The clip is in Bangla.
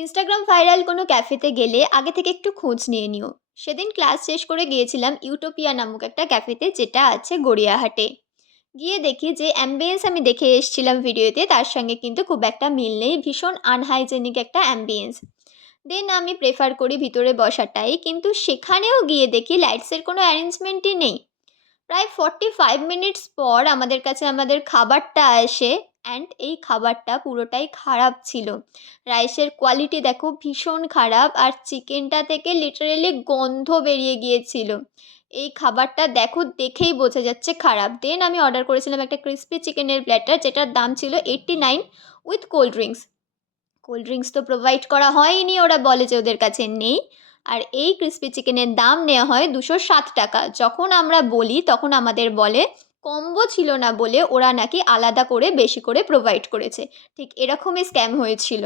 ইনস্টাগ্রাম ভাইরাল কোনো ক্যাফেতে গেলে আগে থেকে একটু খোঁজ নিয়ে নিও। সেদিন ক্লাস শেষ করে গিয়েছিলাম ইউটোপিয়া নামক একটা ক্যাফেতে, যেটা আছে গড়িয়াহাটে। গিয়ে দেখি যে অ্যাম্বিয়েন্স আমি দেখে এসেছিলাম ভিডিওতে, তার সঙ্গে কিন্তু খুব একটা মিল নেই, ভীষণ আনহাইজেনিক একটা অ্যাম্বিয়েন্স। দেন আমি প্রেফার করি ভিতরে বসাটাই, কিন্তু সেখানেও গিয়ে দেখি লাইটসের কোনো অ্যারেঞ্জমেন্টই নেই। প্রায় 45 মিনিটস পর আমাদের কাছে আমাদের খাবারটা আসে, অ্যান্ড এই খাবারটা পুরোটাই খারাপ ছিল। রাইসের কোয়ালিটি দেখো ভীষণ খারাপ, আর চিকেনটা থেকে লিটারেলি গন্ধ বেরিয়ে গিয়েছিল। এই খাবারটা দেখো দেখেই বোঝা যাচ্ছে খারাপ। দেন আমি অর্ডার করেছিলাম একটা ক্রিস্পি চিকেনের প্ল্যাটার, যেটার দাম ছিল 89 with cold drinks. Cold drinks তো প্রোভাইড করা হয়নি, ওরা বলে যে ওদের কাছে নেই। আর এই ক্রিসপি চিকেনের দাম নেওয়া হয় 207 টাকা। যখন আমরা বলি তখন আমাদের বলে কম্বো ছিল না বলে ওরা নাকি আলাদা করে বেশি করে প্রোভাইড করেছে। ঠিক এরকমই স্ক্যাম হয়েছিল।